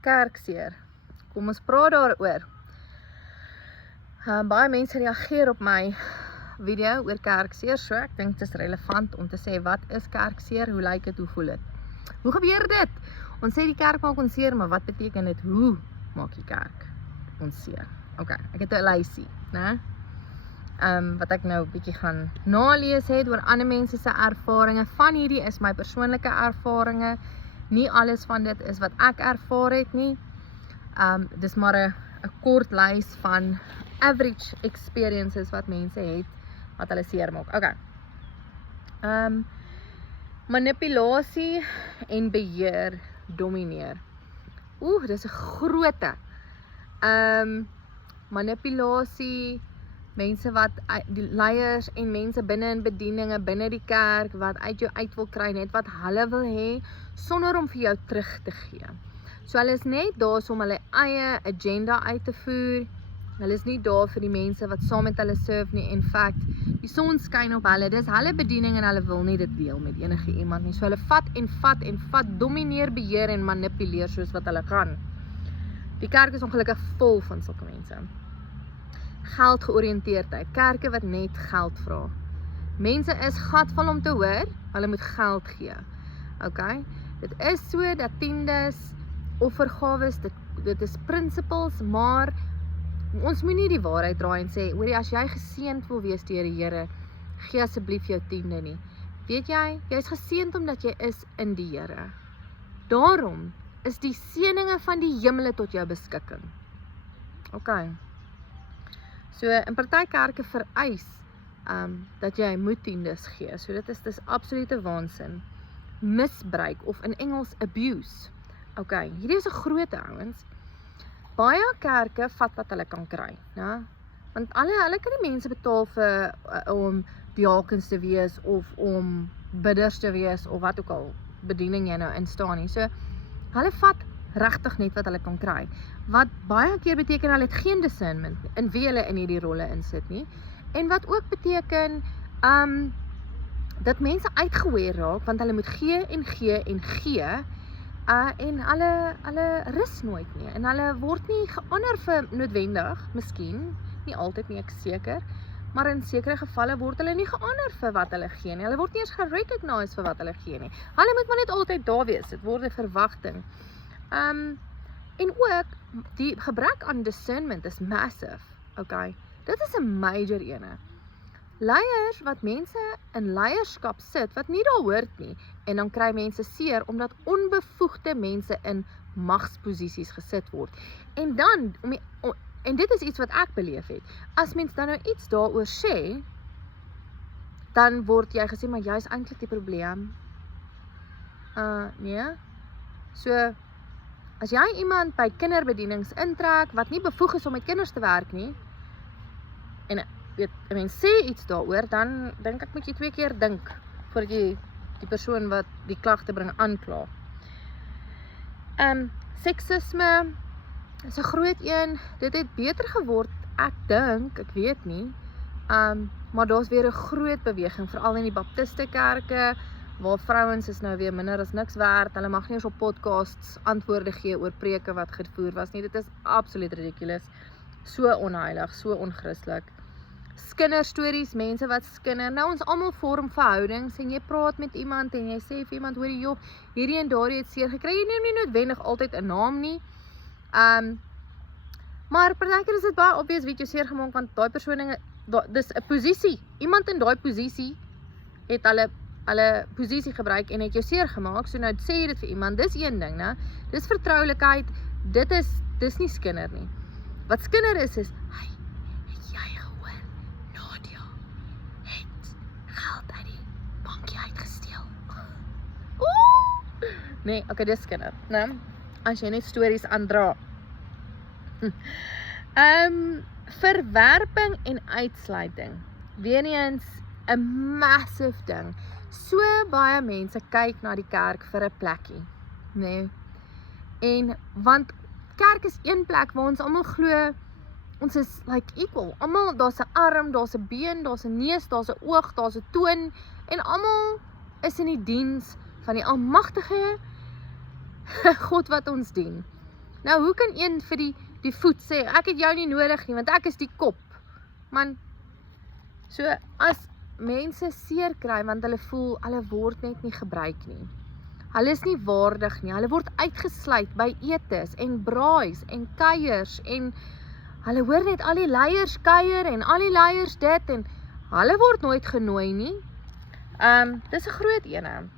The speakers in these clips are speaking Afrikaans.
Kerkseer. Kom ons praat daaroor. Baie mense reageer op my video oor kerkseer, so ek dink dit is relevant om te sê, wat is kerkseer, hoe lyk dit, hoe voel dit? Hoe gebeur dit? Ons sê die kerk maak ons seer, maar wat beteken dit? Hoe maak die kerk ons seer? Ok, ek het 'n lysie, né? Wat ek nou 'n bietjie gaan nalees het oor ander mense se ervarings. Van hierdie is my persoonlike ervarings. Nie alles van dit is wat ek ervaar het nie. Dis maar 'n kort lys van average experiences wat mense het wat hulle seer maak. Ok. Manipulasie en beheer domineer. Dis 'n groote. Manipulasie, mense wat die leiers en mense binne in bedieninge, binne die kerk wat uit jou uit wil kry, net wat hulle wil hê sonder om vir jou terug te gee. So hulle is net daar om hulle eie agenda uit te voer. Hulle is nie daar vir die mense wat saam met hulle serve nie. In fact, die son skyn op hulle. Dis hulle bediening en hulle wil nie dit deel met enige iemand nie. So hulle vat, domineer, beheer en manipuleer soos wat hulle kan. Die kerk is ongelukkig vol van sulke mense. Geldgeoriënteerdheid, kerke wat net geld vra. Mense is gatvol om te hoor, hulle moet geld gee. Ok, dit is so dat tiendes, offergawes, dit is principles, maar ons moet nie die waarheid draai en sê, hoorie, as jy geseënd wil wees deur die Here, gee asseblief jou tiende nie. Weet jy is geseënd omdat jy is in die Here. Daarom is die seëninge van die hemele tot jou beskikking. Ok. So in party kerke vereis dat jy moet tiendes gee. So dit is absolute waansin. Misbruik of in Engels abuse. Ok, hierdie is 'n groot ouens. Baie kerke vat wat hulle kan kry, né? Want hulle kan nie mense betaal vir om diakens te wees of om bidders te wees of wat ook al bediening jy nou instaan nie. So hulle vat regtig net wat hulle kan kry. Wat baie keer beteken hulle het geen discernment in wie hulle in hierdie rolle insit nie. En wat ook beteken dat mense uitgeweer raak want hulle moet gee en gee en gee. En hulle rus nooit nie. En hulle word nie gehoor vir noodwendig, miskien, nie altyd nie, ek seker, maar in sekere gevalle word hulle nie gehoor vir wat hulle gee nie. Hulle word nie eens gerecognise vir wat hulle gee nie. Hulle moet maar net altyd daar wees. Dit word 'n verwagting. En ook die gebrek aan discernment is massive. Okay, dit is 'n major ene. Leiers wat mense in leierskap sit wat nie daar hoort nie, en dan kry mense seer omdat onbevoegde mense in magsposisies gesit word. En dan en dit is iets wat ek beleef het. As mens dan nou iets daaroor sê, dan word jy gesê maar jy is eintlik die probleem. Nee. So as jy iemand by kinderbedienings intrek wat nie bevoeg is om met kinders te werk nie, en weet, mens sê iets daaroor, dan dink ek moet jy 2 keer dink voordat jy die persoon wat die klagte bring aankla. Seksisme is 'n groot een. Dit het beter geword, ek dink, ek weet nie. Maar daar's weer 'n groot beweging, veral in die baptiste kerke, waar vrouens is nou weer minder as niks werd. Hulle mag nie eens op podcasts antwoorde gee oor preke wat gevoer was nie. Dit is absoluut ridiculous. So onheilig, so onchristelik. Skinderstories, mense wat skinder. Nou ons almal vorm verhoudings en jy praat met iemand en jy sê vir iemand, hoorie joh, hierdie en daardie het seer gekry. Jy neem nie noodwendig altyd 'n naam nie. Maar partykeer is dit baie obvious wie jy seer gemaak, want daai persoon, dis 'n posisie. Iemand in daai posisie het hulle posisie gebruik en het jou seer gemaak. So nou sê jy dit vir iemand, dis een ding, né? Dis vertroulikheid. Dis nie skinder nie. Wat skinder is, het jy gehoor, Nadia het geld uit die bankie uitgesteel. Nee, okay, dis skinder, né? As jy net stories aandra. Verwerping en uitsluiting. Weereens 'n massive ding. So baie mense kyk na die kerk vir 'n plekkie, né? En want kerk is een plek waar ons almal glo ons is like equal. Almal, daar's 'n arm, daar's 'n been, daar's 'n neus, daar's 'n oog, daar's 'n toon en almal is in die diens van die almagtige God wat ons dien. Nou, hoe kan een vir die voet sê, ek het jou nie nodig nie, want ek is die kop? Man, so as mense seer kry, want hulle voel, hulle word net nie gebruik nie. Hulle is nie waardig nie, hulle word uitgesluit by etes en braais en kuiers en hulle hoor net al die leiers kuier en al die leiers dit en hulle word nooit genooi nie. Dis 'n groot ene.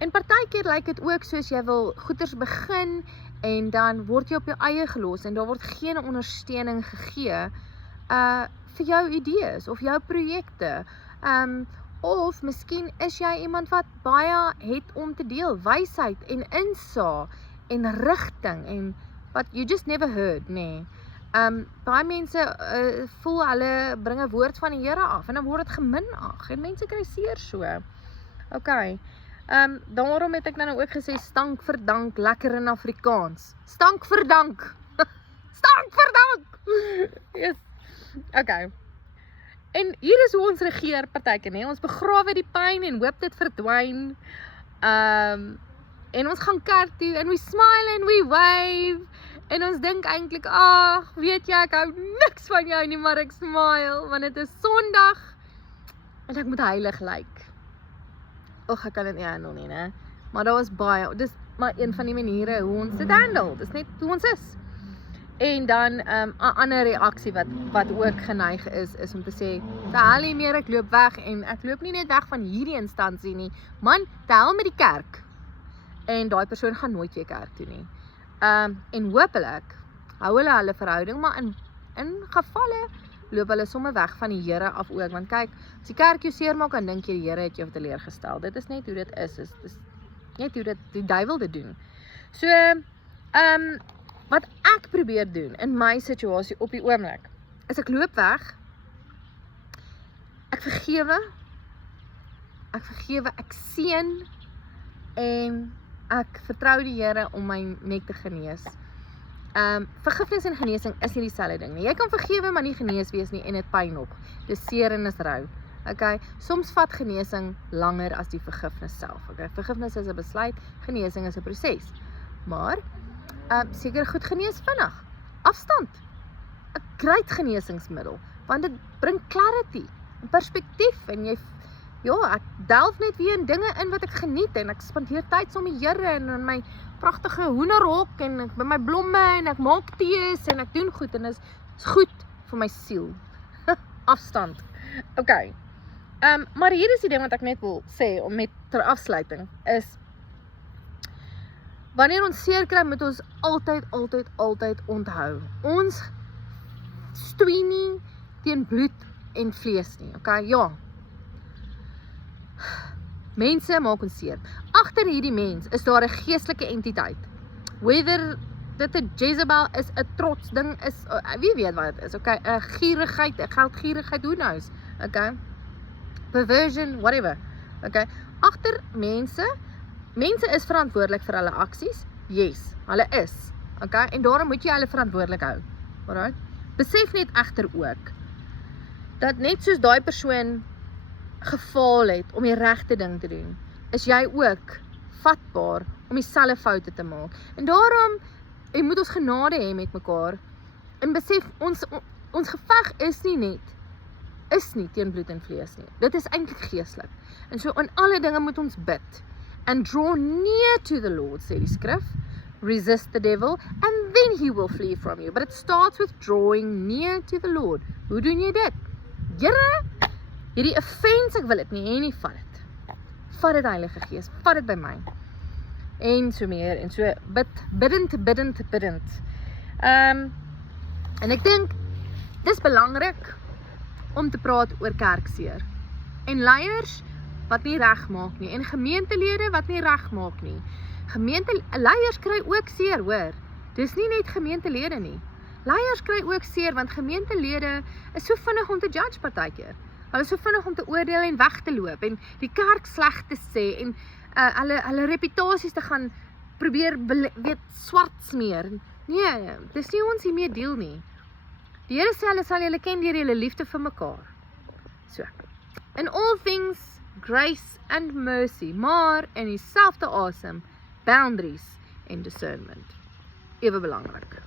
En partykeer lyk dit ook soos jy wil goeders begin en dan word jy op jou eie gelos en daar word geen ondersteuning gegee vir jou idees of jou projekte. Of miskien is jy iemand wat baie het om te deel, wysheid en insaag en rigting en what you just never heard, nee. Baie mense voel hulle bring 'n woord van die Here af en dan word dit geminag en mense kry seer so. Okay. Daarom het ek nou ook gesê stank vir dank, lekker in Afrikaans. Stank vir dank. Stank vir dank. Yes. Okay. En hier is hoe ons regeer partykeer, nee. Ons begrawe die pyn en hoop dit verdwyn. En ons gaan kerk toe en we smile and we wave. En ons dink eintlik, ag, weet jy, ek hou niks van jou nie, maar ek smile want dit is Sondag en ek moet heilig lyk. Ek kan dit nie handle nie, né? Maar daar was baie, dis maar een van die maniere hoe ons dit handle. Dis net hoe ons is. En dan 'n ander reaksie wat ook geneig is om te sê, te hel nie meer, ek loop weg en ek loop nie net weg van hierdie instansie nie. Man, te hel met die kerk. En daai persoon gaan nooit weer kerk toe nie. En hopelik hou hulle verhouding, maar in gevalle loop hulle sommer weg van die Here af ook, want kyk, as die kerk jou seermaak, dan dink jy die Here het jou teleurgestel. Dit is net hoe dit is net hoe dit die duiwel dit doen. So, wat ek probeer doen in my situasie op die oomblik, is ek loop weg, ek vergewe, ek seën en ek vertrou die Here om my nek te genees. Vergifnis en genesing is nie dieselfde ding nie. Jy kan vergewe, maar nie genees wees nie en dit pyn nog. Dis seer en is rou. Okay? Soms vat genesing langer as die vergifnis self. Okay? Vergifnis is 'n besluit, genesing is 'n proses. Maar seker goed genees vinnig. Afstand. 'n Great genesingsmiddel, want dit bring clarity en perspektief en ek delf net weer in dinge in wat ek geniet en ek spandeer tyd saam met die Here en in my pragtige hoenderhok en ek by my blomme en ek maak tees en ek doen goed en dit is goed vir my siel. Afstand. Okay. Maar hier is die ding wat ek net wil sê om met ter afsluiting is wanneer ons seer kry, moet ons altyd onthou. Ons stoei nie teen bloed en vlees nie, okay? Ja. Mense maak ons seer. Agter hierdie mens is daar 'n geestelike entiteit. Whether dit 'n Jezebel is, 'n trots ding is, wie weet wat dit is, okay? 'n gierigheid, 'n geldgierigheid, who knows, okay? Perversion, whatever, okay? Agter mense is verantwoordelik vir hulle aksies, yes, hulle is, okay? En daarom moet jy hulle verantwoordelik hou, alright? Besef net egter ook, dat net soos daai persoon gefaal het om die regte ding te doen, is jy ook vatbaar om dieselfde foute te maak. En daarom, jy moet ons genade hê met mekaar, en besef, ons geveg is nie teen bloed en vlees nie. Dit is eintlik geestelik. En so in alle dinge moet ons bid. And draw near to the Lord, sê die skrif. Resist the devil, and then he will flee from you. But it starts with drawing near to the Lord. Hoe doen jy dit? Here, hierdie offense, ek wil dit nie hê nie, vat dit. Vat dit, Heilige Gees, vat dit by my. En so meer, en so biddend. En ek dink, dis belangrik om te praat oor kerkseer. En leiers wat nie reg maak nie, en gemeentelede wat nie reg maak nie. Leiers kry ook seer, hoor. Dis nie net gemeentelede nie. Leiers kry ook seer, want gemeentelede is so vinnig om te judge partykeer. Hulle is so vinnig om te oordeel en weg te loop, en die kerk sleg te sê, en hulle reputasies te gaan probeer swart smeer. Nee, dis nie ons hiermee deel nie. Die Here sê, hulle sal julle ken deur julle liefde vir mekaar. So, in all things, grace and mercy, maar in dieselfde asem, boundaries en discernment. ewe belangrik.